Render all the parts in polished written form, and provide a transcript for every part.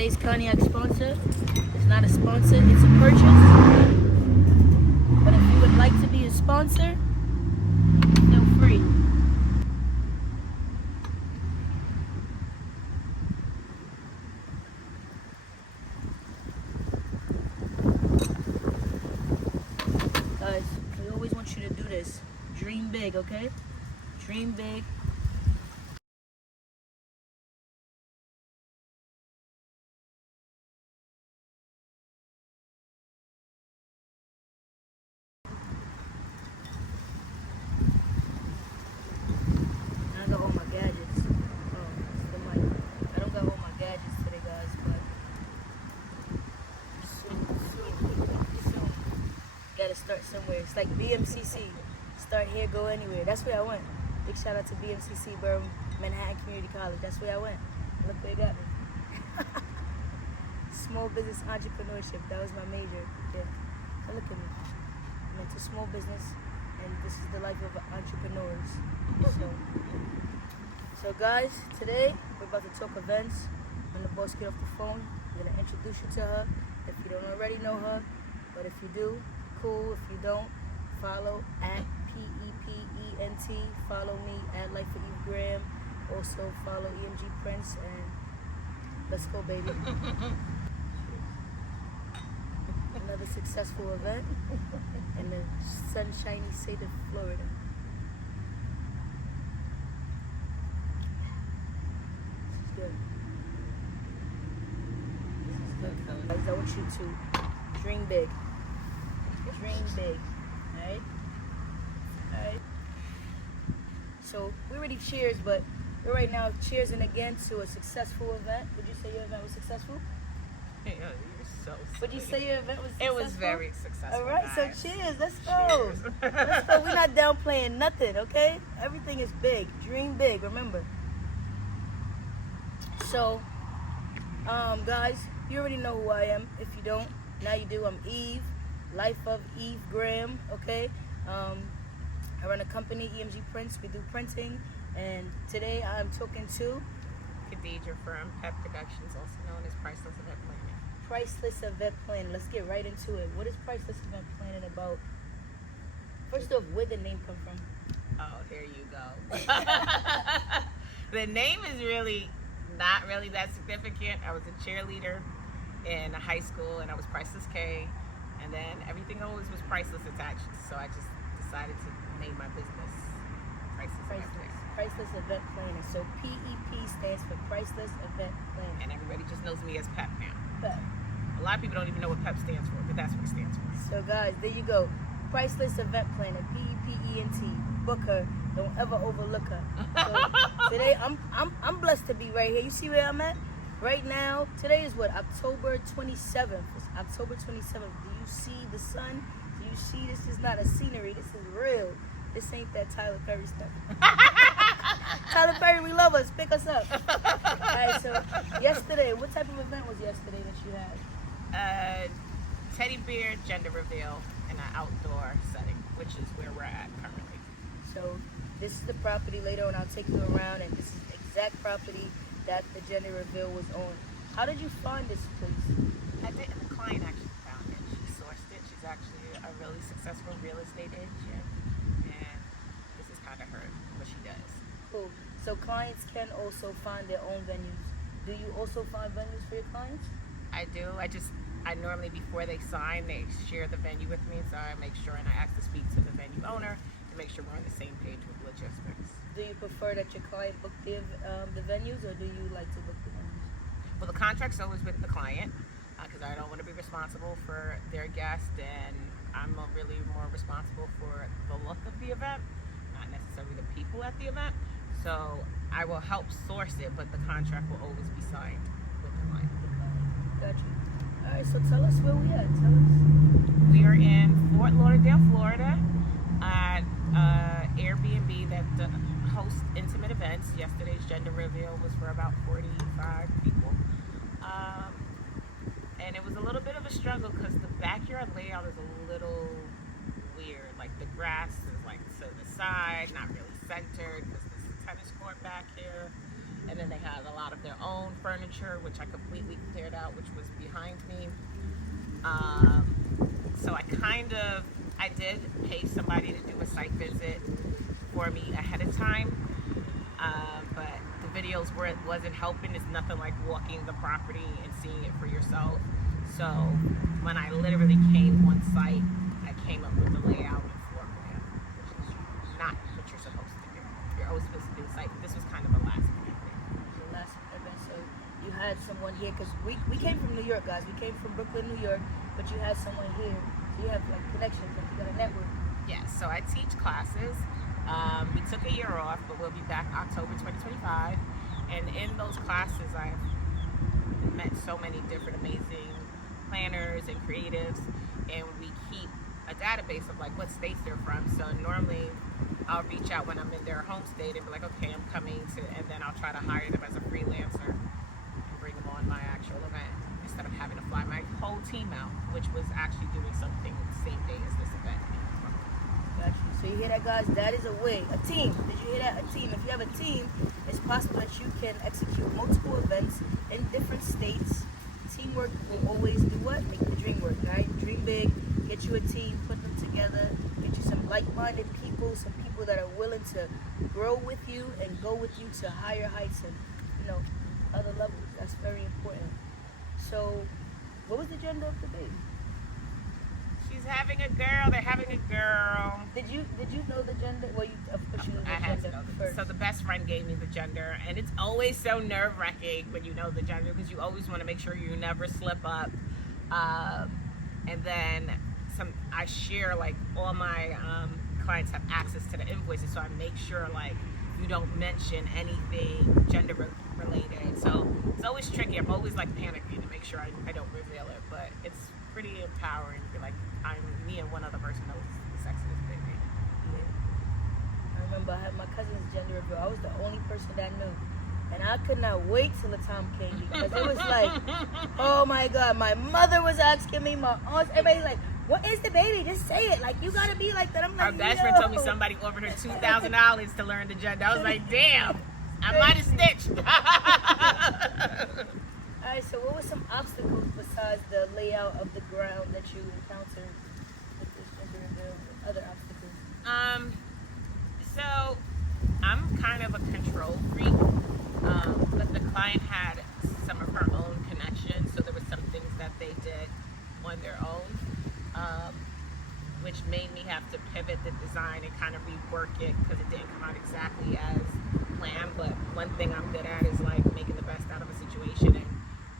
Today's cognac sponsor is not a sponsor, it's a purchase. But if you would like to be a sponsor, feel free. Guys, we always want you to do this. Dream big, okay? Dream big. I got all my gadgets. Oh, it's the mic. I don't got all my gadgets today, guys, but soon. Gotta start somewhere. It's like BMCC. Start here, go anywhere. That's where I went. Big shout out to BMCC, bro. Manhattan Community College. That's where I went. Look where it got me. Small business entrepreneurship. That was my major. Yeah. So look at me. I'm into small business, and this is the life of entrepreneurs. So guys, today we're about to talk events. When the boss get off the phone, I'm gonna introduce you to her. If you don't already know her, but if you do, cool. If you don't, follow at PEPENT. Follow me at Life for Eve Graham. Also follow EMG Prince, and let's go, baby. Another successful event in the sunshiny state of Florida. This is good. Guys, I want you to dream big. Dream big. Alright? Alright. So we already cheers, but we're right now cheersing again to a successful event. Would you say your event was successful? Yeah, you're so sweet. Would you say your event was successful? It was very successful. Alright, guys. so cheers. Let's go. Cheers. Let's go. We're not downplaying nothing, okay? Everything is big. Dream big, remember. So, guys, you already know who I am. If you don't, now you do. I'm Eve, Life of Eve Graham, okay? I run a company, EMG Prints. We do printing. And today I'm talking to Khadidra from PEP Productions, also known as Priceless Event Planning. Priceless Event Planning. Let's get right into it. What is Priceless Event Planning about? First off, where did the name come from? Oh, here you go. The name is really not really that significant. I was a cheerleader in high school, and I was Priceless K, and then everything always was priceless attached. So I just decided to name my business Priceless Event Planning. Priceless Event Planning. So PEP stands for Priceless Event Planning. And everybody just knows me as PEP now. PEP. A lot of people don't even know what PEP stands for, but that's what it stands for. So guys, there you go. Priceless Event Planning. PEPENT. Book her. Don't ever overlook her. So today I'm blessed to be right here. You see where I'm at? Right now, today is what? October 27th. It's October 27th. Do you see the sun? Do you see this is not a scenery? This is real. This ain't that Tyler Perry stuff. Tyler Perry, we love us. Pick us up. Alright, so yesterday, what type of event was yesterday that you had? Teddy bear gender reveal in an outdoor setting, which is where we're at currently. So this is the property. Later on, I'll take you around, and this is the exact property that the gender reveal was on. How did you find this place? I did, and the client actually found it. She sourced it. She's actually a really successful real estate agent, and this is kind of what she does. Cool. So clients can also find their own venues. Do you also find venues for your clients? I do. I normally, before they sign, they share the venue with me, so I make sure, and I ask to speak to the venue owner to make sure we're on the same page with logistics. Do you prefer that your client book the venues, or do you like to book the venues? Well, the contract's always with the client, because I don't want to be responsible for their guest, and I'm really more responsible for the look of the event, not necessarily the people at the event. So I will help source it, but the contract will always be signed with the client. Got you. All right, so tell us where we at. Tell us. We are in Fort Lauderdale, Florida, at Airbnb that hosts intimate events. Yesterday's gender reveal was for about 45 people. And it was a little bit of a struggle because the backyard layout is a little weird. Like the grass is like to the side, not really centered, because there's a tennis court back here. and then they had a lot of their own furniture, which I completely cleared out, which was behind me. So I did pay somebody to do a site visit for me ahead of time, but the videos wasn't helping. It's nothing like walking the property and seeing it for yourself. So when I literally came on site, I came up with the layout and floor plan, which is not what you're supposed to do. You're always supposed to do a site. This was kind of a last minute thing. The last event, so you had someone here, because we came from New York, guys. We came from Brooklyn, New York, but you had someone here. So you have like connections, like you got a network. Yes, so I teach classes. We took a year off, but we'll be back October 2025. And in those classes, I've met so many different amazing planners and creatives, and we keep a database of like what states they're from. So normally I'll reach out when I'm in their home state and be like, okay, I'm coming to, and then I'll try to hire them as a freelancer and bring them on my actual event instead of having to fly my whole team out, which was actually doing something the same day as this event. Got you. So you hear that, guys? That is a way. A team. Did you hear that? A team. If you have a team, it's possible that you can execute multiple events in different states. Teamwork will always do what? Make the dream work, right? Dream big. Get you a team. Put them together. Get you some like-minded people. Some people that are willing to grow with you and go with you to higher heights and, other levels. That's very important. So, what was the gender of the baby? She's having a girl. They're having a girl. Did you know the gender? Well, of course you knew the I had gender to know first. So the best friend gave me the gender, and it's always so nerve-wracking when you know the gender, because you always want to make sure you never slip up. And then I share, like, all my clients have access to the invoices, so I make sure, like, you don't mention anything gender related. So it's always tricky. I'm always like panicking to make sure I don't reveal it, but it's pretty empowering to be like, me and one other person knows the sex of this baby. Yeah. I remember I had my cousin's gender reveal. I was the only person that knew. And I could not wait till the time came, because it was like, oh my God, my mother was asking me, my aunts, everybody's like, what is the baby? Just say it. Like, you gotta be like that. I'm like, Our best friend told me somebody offered her $2,000 to learn the gender. I was like, damn, I might have snitched. All right, so what were some obstacles besides the layout of the ground that you encountered with this gender reveal? Other obstacles? So I'm kind of a control freak, but the client had some of her own connections, so there were some things that they did on their own, which made me have to pivot the design and kind of rework it, because it didn't come out exactly as planned. But one thing I'm good at is like making the best out of a situation and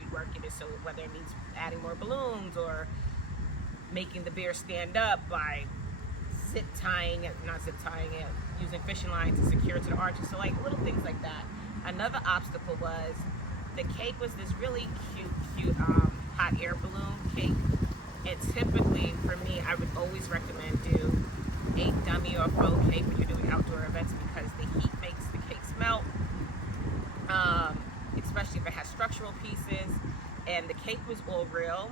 reworking it, so whether it means adding more balloons or making the beer stand up by not zip tying it, using fishing line to secure it to the arches. So like little things like that. Another obstacle was the cake was this really cute hot air balloon cake. And typically for me, I would always recommend do a dummy or faux cake when you're doing outdoor events, because the heat makes the cake melt, especially if it has structural pieces. And the cake was all real,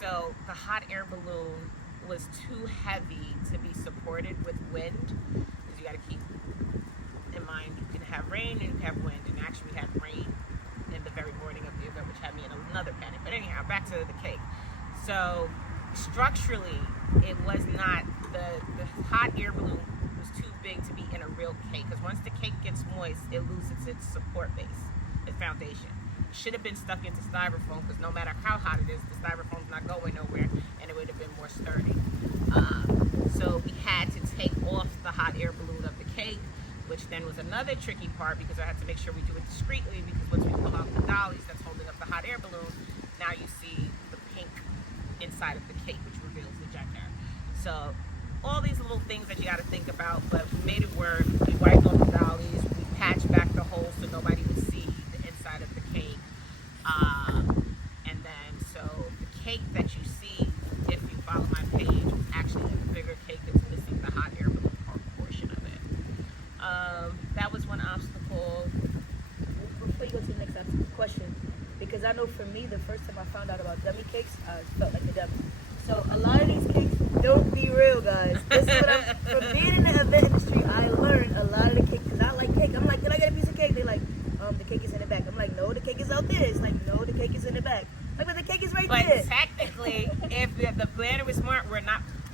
so the hot air balloon was too heavy to be supported with wind, because you got to keep in mind you can have rain and you can have wind, and actually we had rain in the very morning of the event, which had me in another panic. But anyhow, back to the cake. So structurally, it was not, the hot air balloon was too big to be in a real cake, because once the cake gets moist, it loses its support base, its foundation. It should have been stuck into styrofoam, because no matter how hot it is, the styrofoam's not going nowhere, and it would have been more sturdy. So we had to take off the hot air balloon of the cake, which then was another tricky part, because I had to make sure we do it discreetly, because once we pull out the dollies that's holding up the hot air balloon, now you see the pink inside of the cake, which reveals the gender. So all these little things that you got to think about, but we made it work. We wiped on the dollies, we patched back the holes so nobody would see the inside of the cake. And then so the cake that you see, if you follow my page, is actually a bigger cake that's missing the hot air balloon portion of it. That was one obstacle. Before you go to the next question, because I know for me, the first time I found out about dummy cakes, I felt like a dummy. So a lot of these cakes don't be real, guys. This is what from being in the event industry, I learned a lot of the cakes, because I like cake. I'm like, can I get a piece of cake? They're like,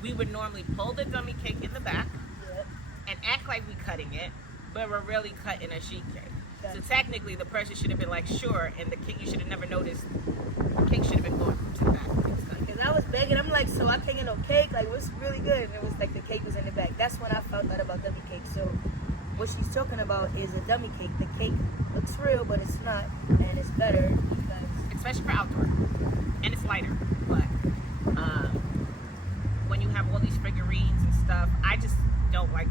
we would normally pull the dummy cake in the back Yep. and act like we're cutting it, but we're really cutting a sheet cake. Gotcha. So technically, the person should have been like, sure, and the cake, you should have never noticed. The cake should have been going to the back. Because I was begging, I'm like, so I can't get no cake? Like, what's really good? And it was like the cake was in the back. That's when I found out about dummy cake. So what she's talking about is a dummy cake. The cake looks real, but it's not, and it's better because... Especially for outdoor. And it's lighter. But when you have all these figurines and stuff, I just don't like...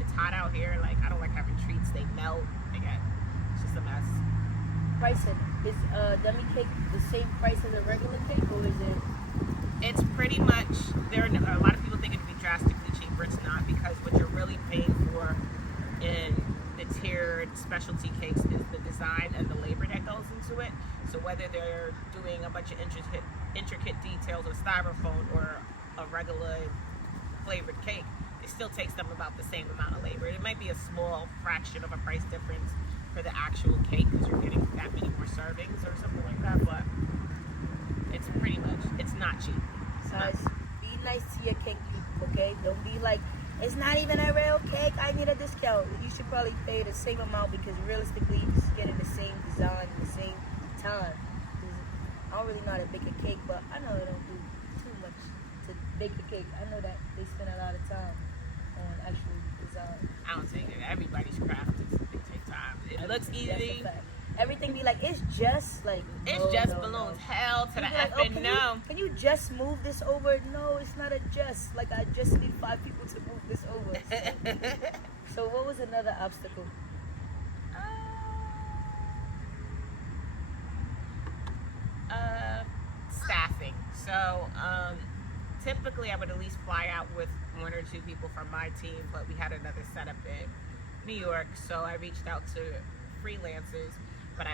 It's hot out here. Like, I don't like having treats. They melt. It's just a mess. Pricing. Is dummy cake the same price as a regular cake, or is it... It's pretty much, a lot of people think it'd be drastically cheaper. It's not, because what you're really paying for in the tiered specialty cakes is the design and the labor that goes into it. So whether they're doing a bunch of intricate details with styrofoam or a regular flavored cake, it still takes them about the same amount of labor. It might be a small fraction of a price difference for the actual cake because you're getting that many more servings or something like that, but it's pretty much, it's not cheap. Guys, be nice to your cake people, okay? Don't be like, it's not even a real cake, I need a discount. You should probably pay the same amount because realistically, you're just getting the same design at the same time. 'Cause I don't really know how to bake a cake, but I know they don't do too much to bake a cake. I know that they spend a lot of time on actual design. I don't think everybody's craft they take time. It looks That's easy. a fact. Everything be like, it's just like... It's oh, just no, balloons. no. Hell to the You'd be like, effing no. Can you just move this over? No, it's not a just. Like, I just need 5 people to move this over. So what was another obstacle? Staffing. So typically I would at least fly out with 1 or 2 people from my team, but we had another setup in New York, so I reached out to freelancers. But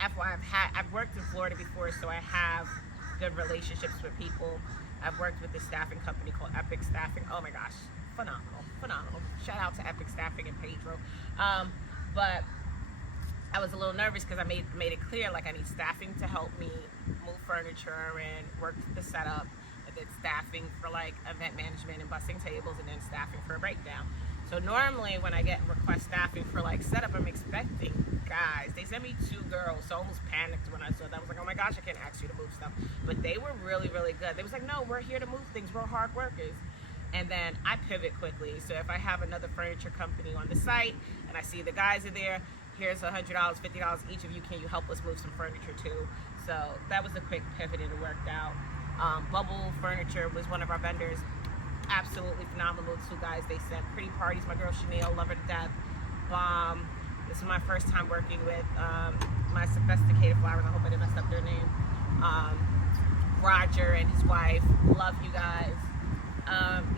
I've worked in Florida before, so I have good relationships with people. I've worked with a staffing company called Epic Staffing. Oh my gosh, phenomenal. Shout out to Epic Staffing and Pedro. But I was a little nervous because I made it clear, like, I need staffing to help me move furniture and work the setup, and then staffing for like event management and busing tables, and then staffing for a breakdown. So normally when I get request staffing for like setup, I'm expecting guys. They sent me 2 girls, so I almost panicked when I saw that. I was like, oh my gosh, I can't ask you to move stuff. But they were really, really good. They was like, no, we're here to move things. We're hard workers. And then I pivot quickly. So if I have another furniture company on the site and I see the guys are there, here's $100, $50, each of you, can you help us move some furniture too? So that was a quick pivot and it worked out. Bubble Furniture was one of our vendors. Absolutely phenomenal. 2 guys they sent. Pretty Parties, my girl Chanel, love her to death. Bomb. This is my first time working with my Sophisticated Flowers. I hope I didn't mess up their name. Roger and his wife, love you guys.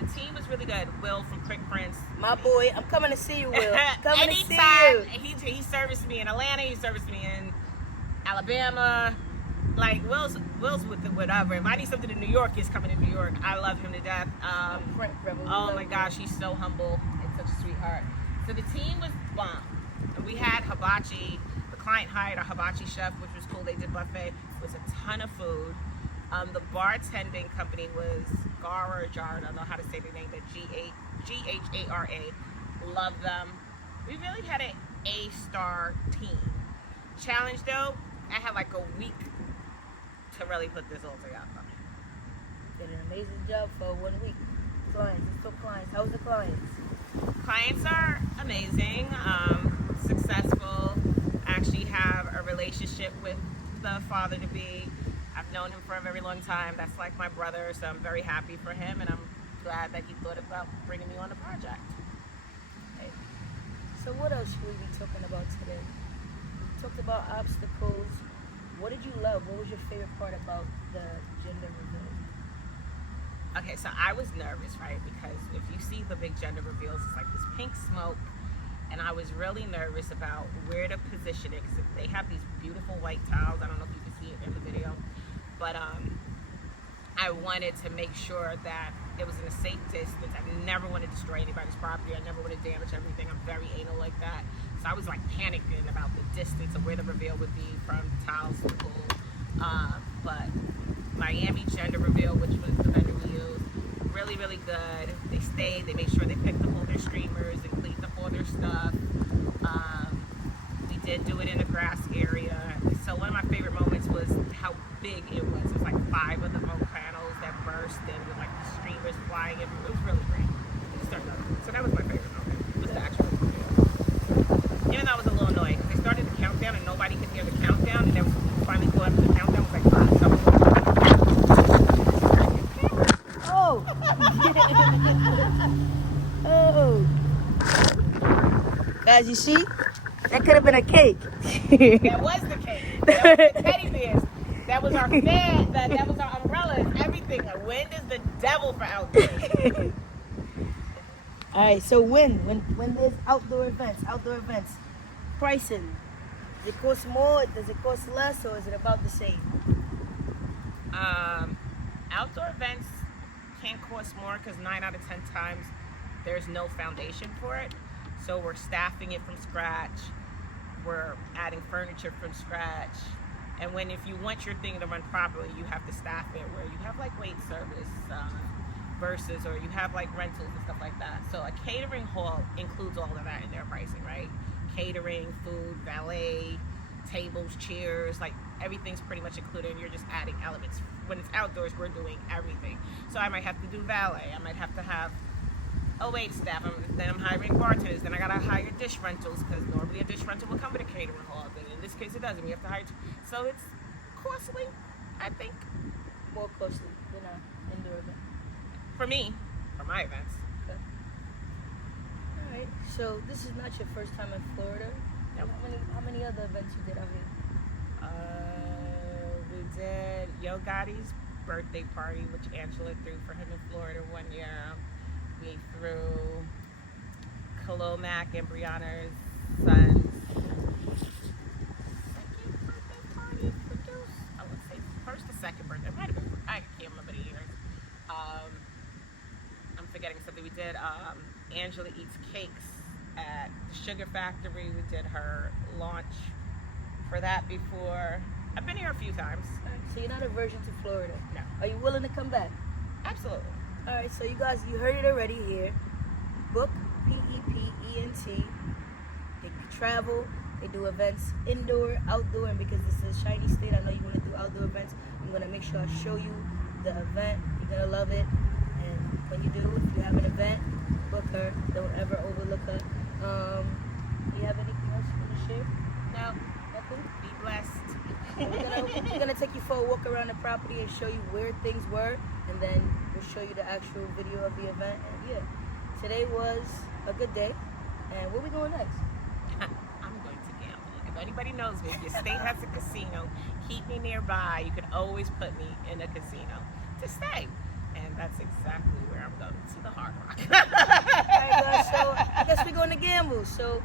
The team was really good. Will from Quick Prints. My boy, I'm coming to see you, Will. Coming to see Anytime. you. He serviced me in Atlanta. He serviced me in Alabama. Like, Will's with the whatever. If I need something in New York, he's coming to New York. I love him to death. Oh my gosh, he's so humble and such a sweetheart. So the team was bomb. And we had hibachi. The client hired a hibachi chef, which was cool. They did buffet. It was a ton of food. The bartending company was Gara Jar. I don't know how to say their name, but Ghara. Love them. We really had an A-star team. Challenge though, I had like a week to really put this all together. Did an amazing job for 1 week. Clients, let's talk clients. How's the clients? Clients are amazing, successful. I actually have a relationship with the father-to-be. I've known him for a very long time. That's like my brother, so I'm very happy for him, and I'm glad that he thought about bringing me on the project. Okay. So what else should we be talking about today? We talked about obstacles. What did you love? What was your favorite part about the gender reveal? Okay, so I was nervous, right? Because if you see the big gender reveals, it's like this pink smoke, and I was really nervous about where to position it because they have these beautiful white tiles. I don't know if you can see it in the video, but I wanted to make sure that it was in a safe distance. I never want to destroy anybody's property. I never want to damage everything. I'm very anal like that. So I was like panicking about the distance of where the reveal would be from tiles to the pool. But Miami gender reveal, which was the vendor we used, really, really good. They stayed. They made sure they picked up all their streamers and cleaned up all their stuff. We did do it in a grass area. So one of my favorite moments was how big it was. It was like 5 of the vote panels that burst and with like the streamers flying. It was really great. So that was my favorite moment. Was the actual video. Even though I was a little annoyed. They started the countdown and nobody could hear the countdown, and then finally go up to the countdown. It was like 5 something. Oh. Oh. Guys, you see? That could have been a cake. That was the cake. That was the teddy bears. That was our fan. That was our umbrellas. Everything. The wind is the devil for outdoors. All right. So when there's outdoor events, pricing. Does it cost more? Does it cost less? Or is it about the same? Outdoor events can cost more because 9 out of 10 times there's no foundation for it. So we're staffing it from scratch. We're adding furniture from scratch. And if you want your thing to run properly, you have to staff it where you have like wait service versus, or you have like rentals and stuff like that. So a catering hall includes all of that in their pricing, right? Catering, food, valet, tables, chairs, like everything's pretty much included, and you're just adding elements. When it's outdoors, we're doing everything. So I might have to do valet. I might have to have wait staff. Then I'm hiring bartenders. Then I gotta hire dish rentals because normally a dish rental will come with a catering hall, but in this case it doesn't. We have to hire. So it's costly, I think. More costly than an indoor event. For me, for my events. Okay. All right. So this is not your first time in Florida. Nope. How many other events you did out here? We did Yo Gotti's birthday party, which Angela threw for him in Florida one year. We threw Khalil Mack and Brianna's son's second birthday party produced. I would say first or second birthday. It might have been, I can't remember the years. I'm forgetting something. We did Angela Eats Cakes at the Sugar Factory. We did her launch for that before. I've been here a few times. So you're not aversion to Florida? No. Are you willing to come back? Absolutely. All right, so you guys, you heard it already here. Book, P-E-P-E-N-T. They travel, they do events indoor, outdoor, and because this is a shiny state, I know you want to do outdoor events. I'm going to make sure I show you the event. You're going to love it. And when you do, if you have an event, book her. Don't ever overlook her. Do you have anything else you want to share? No. Nothing? Be blessed. We're gonna take you for a walk around the property and show you where things were, and then we'll show you the actual video of the event. And yeah, today was a good day. And where we going next? I'm going to gamble. If anybody knows me, if your state has a casino, keep me nearby. You can always put me in a casino to stay. And that's exactly where I'm going, to the Hard Rock. Alright guys, so I guess we're going to gamble. So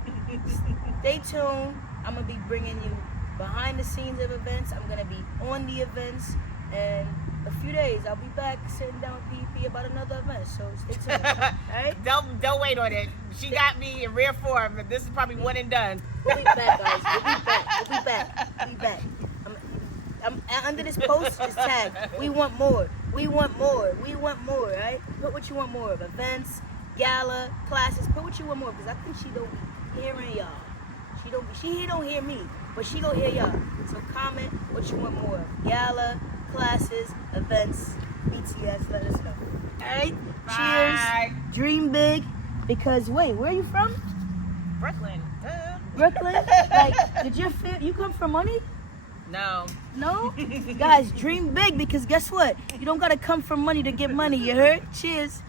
stay tuned. I'm going to be bringing you behind the scenes of events. I'm going to be on the events. And a few days, I'll be back sitting down with PEP about another event. So stay tuned. Alright? Don't wait on it. She got me in rare form, but this is probably one and done. We'll be back, guys. We'll be back. I'm under this post, just tag. We want more. Right? Put what you want more of. Events, gala, classes. Put what you want more, because I think she don't be hearing y'all. She don't hear me, but she don't hear y'all. So comment what you want more of. Gala, classes, events, BTS. Let us know. All right. Bye. Cheers. Dream big. Because wait, where are you from? Brooklyn. Brooklyn. Like, you come from money? No. No? Guys, dream big, because guess what? You don't gotta come from money to get money, you heard? Cheers.